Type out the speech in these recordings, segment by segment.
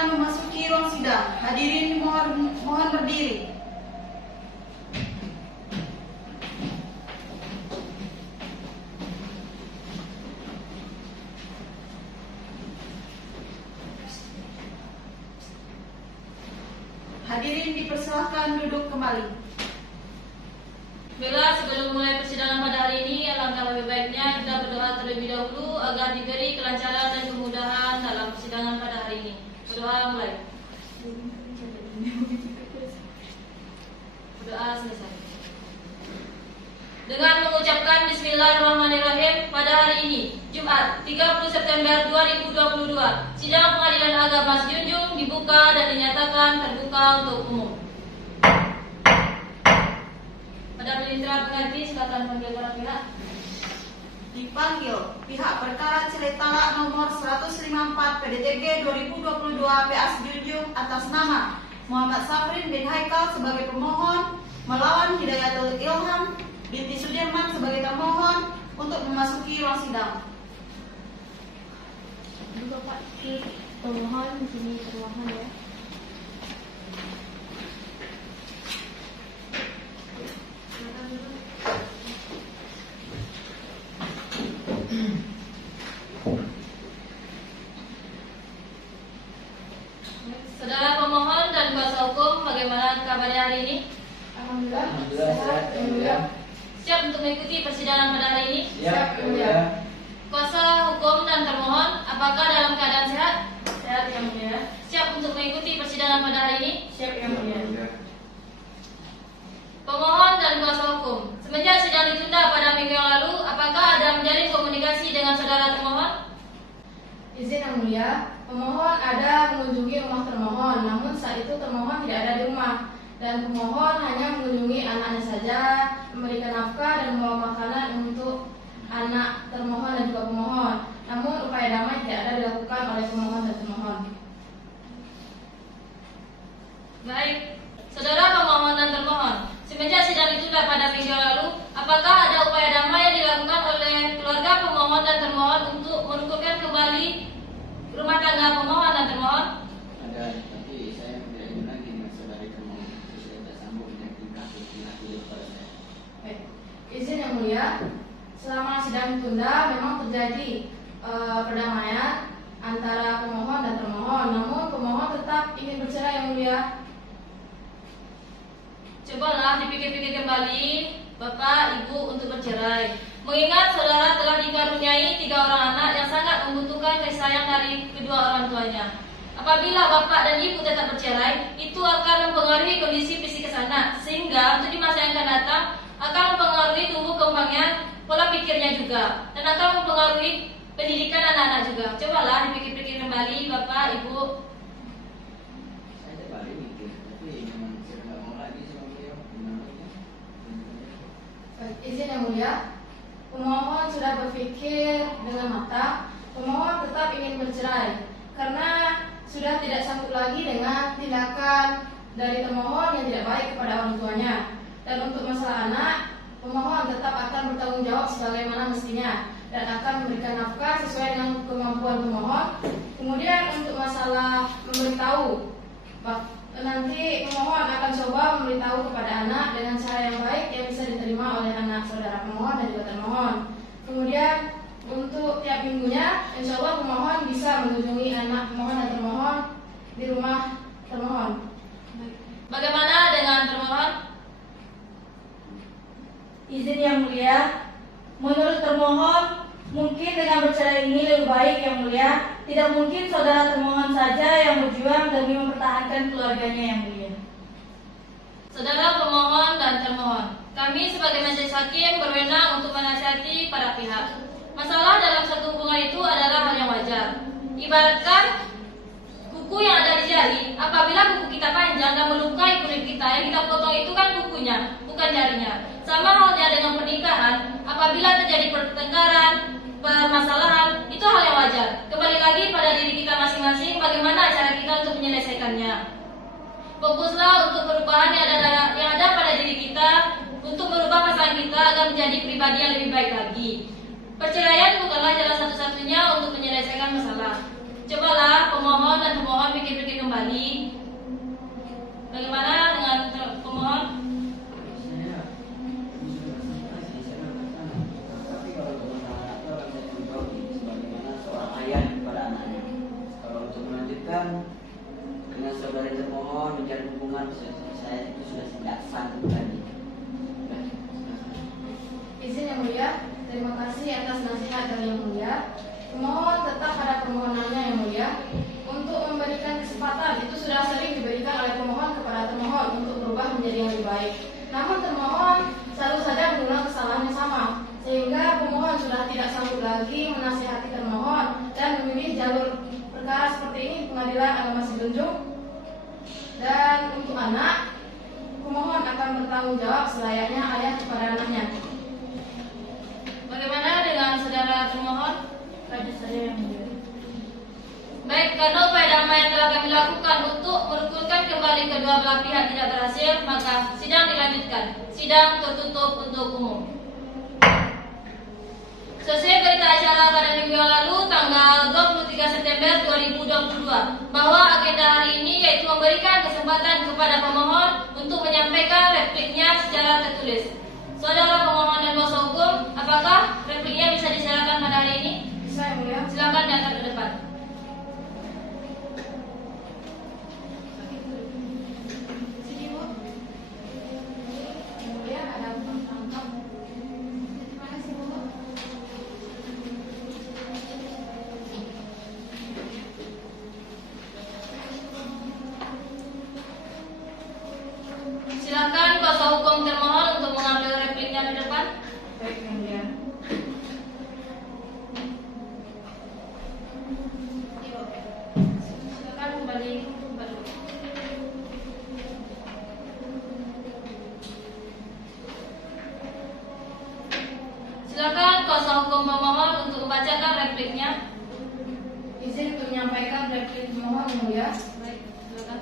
akan memasuki ruang sidang. Hadirin mohon berdiri. Hadirin dipersilahkan duduk kembali. Baiklah, sebelum mulai persidangan pada hari ini, alangkah lebih baiknya kita berdoa terlebih dahulu agar diberi kelancaran dan kemudahan dalam persidangan pada hari ini. Berdoa mulai. Berdoa selesai. Dengan mengucapkan Bismillahirrahmanirrahim, pada hari ini, Jumat 30 September 2022, sidang Pengadilan Agama Sejunjung dibuka dan dinyatakan terbuka untuk umum. Pada Melindra pengerti, silakan panggil para pihak. Dipanggil pihak perkara Ciletala nomor 154 PDTG 2022 PA Sejunjung atas nama Muhammad Safrin bin Haikal sebagai pemohon melawan Hidayatul Ilham binti Sudirman sebagai termohon untuk memasuki ruang sidang. Bapak termohon di sini termohon ya. Saudara pemohon dan kuasa hukum, bagaimana kabarnya hari ini? Alhamdulillah. Sehat, yang mulia. Siap untuk mengikuti persidangan pada hari ini? Siap, yang mulia. Kuasa hukum dan termohon, apakah dalam keadaan sehat? Sehat, yang mulia. Siap untuk mengikuti persidangan pada hari ini? Siap yang mulia. Pemohon dan kuasa hukum, semenjak sidang ditunda pada minggu yang lalu, apakah ada menjalin komunikasi dengan saudara termohon? Izin yang mulia, pemohon ada mengunjungi rumah termohon, namun saat itu termohon tidak ada di rumah dan pemohon hanya mengunjungi anaknya saja, memberikan nafkah dan membawa makanan untuk anak termohon dan juga pemohon. Namun upaya damai tidak ada dilakukan oleh pemohon dan termohon. Baik, saudara pemohon dan termohon, semenjak sidang ditunda pada minggu yang lalu, apakah ada upaya damai yang dilakukan oleh keluarga pemohon dan termohon untuk merukunkan kembali rumah tangga pemohon dan termohon? Ada, tapi saya tidak ingin lagi dengan saudari termohon. Saya tidak sanggup meyakinkan laki-laki kepada saya. Baik. Izin yang mulia, selama sidang ditunda memang terjadi perdamaian antara pemohon dan termohon, namun pemohon tetap ingin bercerai yang mulia. Cobalah dipikir-pikir kembali, Bapak, Ibu, untuk bercerai. Mengingat saudara telah dikaruniai 3 orang anak yang sangat membutuhkan kasih sayang dari kedua orang tuanya. Apabila Bapak dan Ibu tetap bercerai, itu akan mempengaruhi kondisi fisik anak, sehingga untuk di masa yang akan datang akan mempengaruhi tumbuh kembangnya, pola pikirnya juga, dan akan mempengaruhi pendidikan anak-anak juga. Cobalah dipikir-pikir kembali, Bapak, Ibu. Saya tidak balik mikir, tapi memang saya tidak mau lagi sama beliau. Gimana? Baik, izin yang mulia, pemohon sudah berpikir dengan matang. Pemohon tetap ingin bercerai karena sudah tidak sanggup lagi dengan tindakan dari termohon yang tidak baik kepada orang tuanya. Dan untuk masalah anak, pemohon tetap akan bertanggung jawab sebagaimana mestinya dan akan memberikan nafkah sesuai dengan kemampuan pemohon. Kemudian untuk masalah memberitahu, nanti pemohon akan coba memberitahu kepada anak dengan cara yang baik yang bisa diterima oleh anak saudara pemohon dan juga termohon. Kemudian untuk tiap minggunya, insya Allah pemohon bisa mengunjungi anak pemohon dan termohon di rumah termohon. Bagaimana dengan termohon? Izin yang mulia, menurut termohon, mungkin dengan bercerai ini lebih baik yang mulia. Tidak mungkin saudara termohon saja yang berjuang demi mempertahankan keluarganya yang mulia. Saudara pemohon dan termohon, kami sebagai majelis hakim berwenang untuk menasihati para pihak. Masalah dalam satu hubungan itu adalah hal yang wajar. Ibaratkan kuku yang ada di jari, apabila kuku kita panjang dan melukai kulit kita, yang kita potong itu kan kukunya, bukan jarinya. Sama halnya dengan pernikahan, apabila terjadi pertengkaran, permasalahan, itu hal yang wajar. Kembali lagi pada diri kita masing-masing, bagaimana cara kita untuk menyelesaikannya. Fokuslah untuk perubahan yang ada pada diri kita, untuk merubah pasangan kita agar menjadi pribadi yang lebih baik lagi. Perceraian bukanlah jalan satu-satunya untuk menyelesaikan masalah. Cobalah pemohon dan termohon pikir-pikir kembali. Bagaimana dengan pemohon? Saya sudah selesai sih, saya akan ke sana. Tapi kalau untuk masalah itu akan saya jawab sebagaimana seorang ayah kepada anaknya. Kalau untuk melanjutkan dengan saudara termohon menjalin hubungan, saya itu sudah tidak sanggup lagi. Izin yang mulia, terima kasih atas nasihat dari yang mulia. Pemohon tetap pada permohonannya yang mulia. Untuk memberikan kesempatan itu sudah sering diberikan oleh pemohon kepada termohon untuk berubah menjadi yang lebih baik. Namun termohon selalu saja mengulang kesalahan yang sama, sehingga pemohon sudah tidak sanggup lagi menasihati termohon dan memilih jalur perkara seperti ini di Pengadilan Agama Sijunjung. Dan untuk anak, pemohon akan bertanggung jawab selayaknya ayah kepada anaknya. Bagaimana dengan saudara termohon? Lanjut saja yang mulia. Baik, karena upaya damai yang telah kami lakukan untuk merukunkan kembali kedua belah pihak tidak berhasil, maka sidang dilanjutkan. Sidang tertutup untuk umum. Sesuai berita acara pada minggu yang lalu, tanggal 23 September 2022, bahwa agenda hari ini yaitu memberikan kesempatan kepada pemohon untuk menyampaikan repliknya secara tertulis. Saudara pemohon dan kuasa hukum, apakah repliknya bisa disilakan pada hari ini? Bisa yang mulia? Silakan diantar ke depan. Sini Bu. Yang mulia ada tangkap. Terima kasih Bu. Silakan kuasa hukum termohon untuk mengambil repliknya di depan. Baik yang mulia. Silakan kembali. Silakan kuasa hukum pemohon untuk membacakan repliknya. Izin untuk menyampaikan replik pemohon yang mulia. Baik, silakan.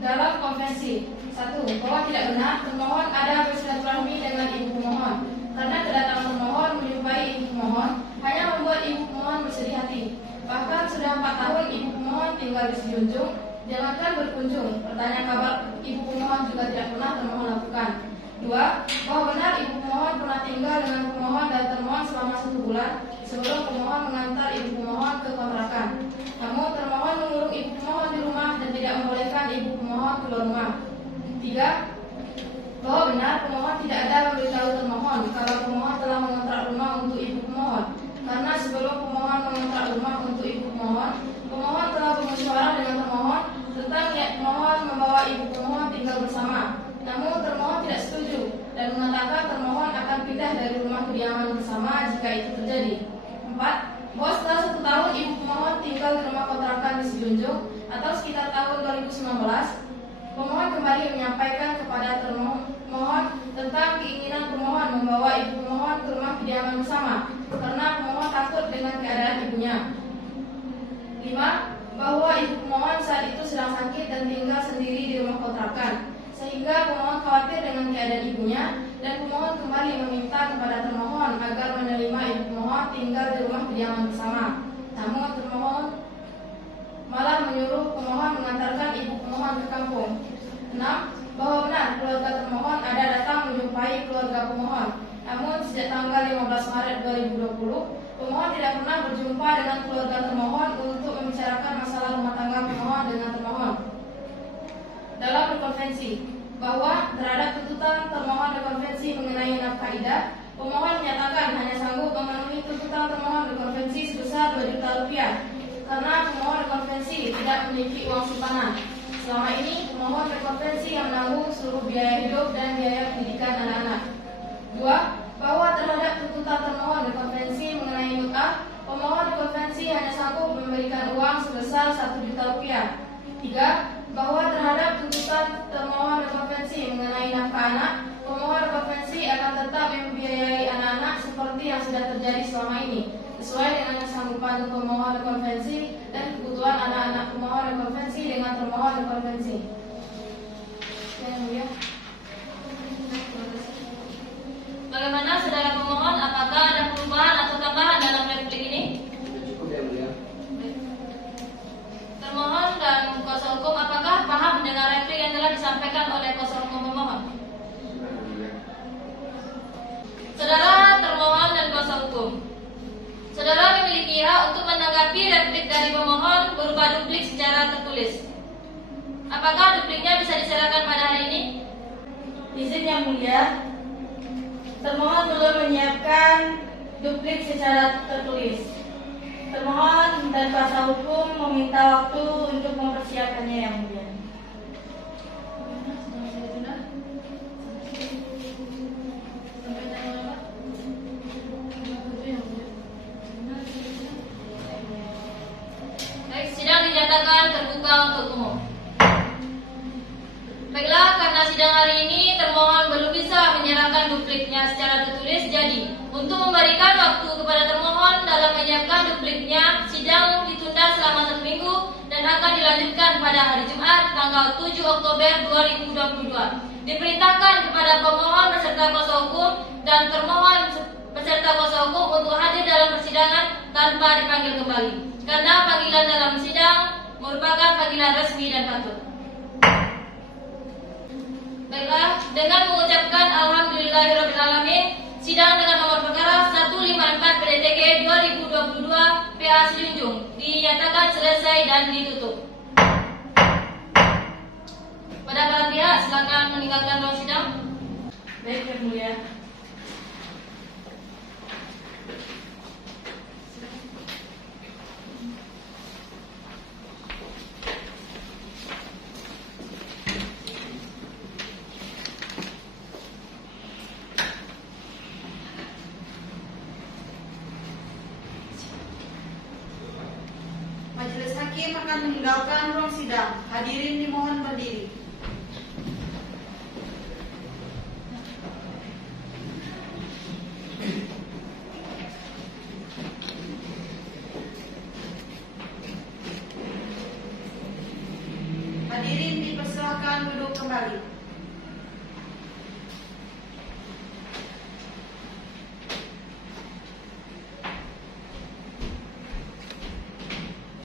Dalam konvensi 1. Bahwa tidak benar termohon ada bersilaturahmi dengan ibu pemohon, karena kedatangan termohon menjumpai ibu pemohon hanya membuat ibu pemohon bersedih hati. Bahkan sudah 4 tahun ibu pemohon tinggal di Sijunjung, jangankan berkunjung, bertanya kabar ibu pemohon juga tidak pernah termohon lakukan. 2. Bahwa benar ibu pemohon pernah tinggal dengan pemohon dan termohon selama 1 bulan sebelum pemohon mengantar ibu pemohon ke kontrakan. Namun termohon mengurung ibu pemohon di rumah dan tidak membolehkan ibu pemohon keluar rumah. 3. Bahwa benar pemohon tidak ada memberitahu termohon kalau pemohon telah mengontrak rumah untuk ibu pemohon, karena sebelum pemohon mengontrak rumah untuk ibu pemohon, pemohon telah bermusyawarah dengan termohon tentang niat pemohon membawa ibu pemohon tinggal bersama. Namun termohon tidak setuju dan mengatakan termohon akan pindah dari rumah kediaman bersama jika itu terjadi. 4. Bahwa setelah 1 tahun ibu pemohon tinggal di rumah kontrakan di Sijunjung atau sekitar tahun 2019, pemohon kembali menyampaikan kepada termohon tentang keinginan pemohon membawa ibu pemohon ke rumah kediaman bersama karena pemohon takut dengan keadaan ibunya. 5. Bahwa ibu pemohon saat itu sedang sakit dan tinggal sendiri di rumah kontrakan, sehingga pemohon khawatir dengan keadaan ibunya dan pemohon kembali meminta kepada termohon agar menerima ibu pemohon tinggal di rumah kediaman bersama. Namun termohon malah menyuruh pemohon mengantarkan ibu pemohon ke kampung. 6. Bahwa benar keluarga termohon ada datang menjumpai keluarga pemohon. Namun sejak tanggal 15 Maret 2020, pemohon tidak pernah berjumpa dengan keluarga termohon untuk membicarakan masalah rumah tangga pemohon dengan termohon. Dalam berkonvensi bahwa terhadap tuntutan termohon berkonvensi mengenai nafkah idah, pemohon menyatakan hanya sanggup memenuhi tuntutan termohon berkonvensi sebesar Rp2 juta karena pemohon berkonvensi tidak memiliki uang simpanan. Selama ini pemohon berkonvensi yang menanggung seluruh biaya hidup dan biaya pendidikan anak-anak. 2. Bahwa terhadap tuntutan termohon berkonvensi mengenai mut'ah, pemohon berkonvensi hanya sanggup memberikan uang sebesar Rp1 juta. 3. Bahwa terhadap tuntutan termohon berkonvensi mengenai nafkah anak, pemohon berkonvensi akan tetap membiayai anak-anak seperti yang sudah terjadi selama ini, sesuai dengan kesanggupan pemohon berkonvensi dan kebutuhan anak-anak pemohon berkonvensi dengan termohon berkonvensi. Yang mulia. Bagaimana saudara pemohon? Apakah ada perubahan atau tambahan dalam replik ini? Cukup ya mulia. tetapi replik dari pemohon berupa duplik secara tertulis. Apakah dupliknya bisa diserahkan pada hari ini? Izin Yang Mulia, termohon belum menyiapkan duplik secara tertulis. Termohon dan kuasa hukum meminta waktu untuk mempersiapkannya, Yang Mulia. Baik, sidang dinyatakan terbuka untuk umum. Baiklah, karena sidang hari ini termohon belum bisa menyerahkan dupliknya secara tertulis, jadi untuk memberikan waktu kepada termohon dalam menyiapkan dupliknya, sidang ditunda selama 1 minggu dan akan dilanjutkan pada hari Jumat tanggal 7 Oktober 2022. Diperintahkan kepada pemohon beserta kuasa hukum dan termohon beserta kuasa hukum untuk hadir dalam persidangan tanpa dipanggil kembali, karena panggilan dalam sidang merupakan panggilan resmi dan patut. Baiklah, dengan mengucapkan alhamdulillahirrahmanirrahim, sidang dengan nomor perkara 154 PDTG 2022 PA Sejunjung dinyatakan selesai dan ditutup. Pada para pihak, silakan meninggalkan ruang sidang. Baik, Yang Mulia. Majelis hakim akan meninggalkan ruang sidang. Hadirin dimohon berdiri. Hadirin dipersilakan duduk kembali.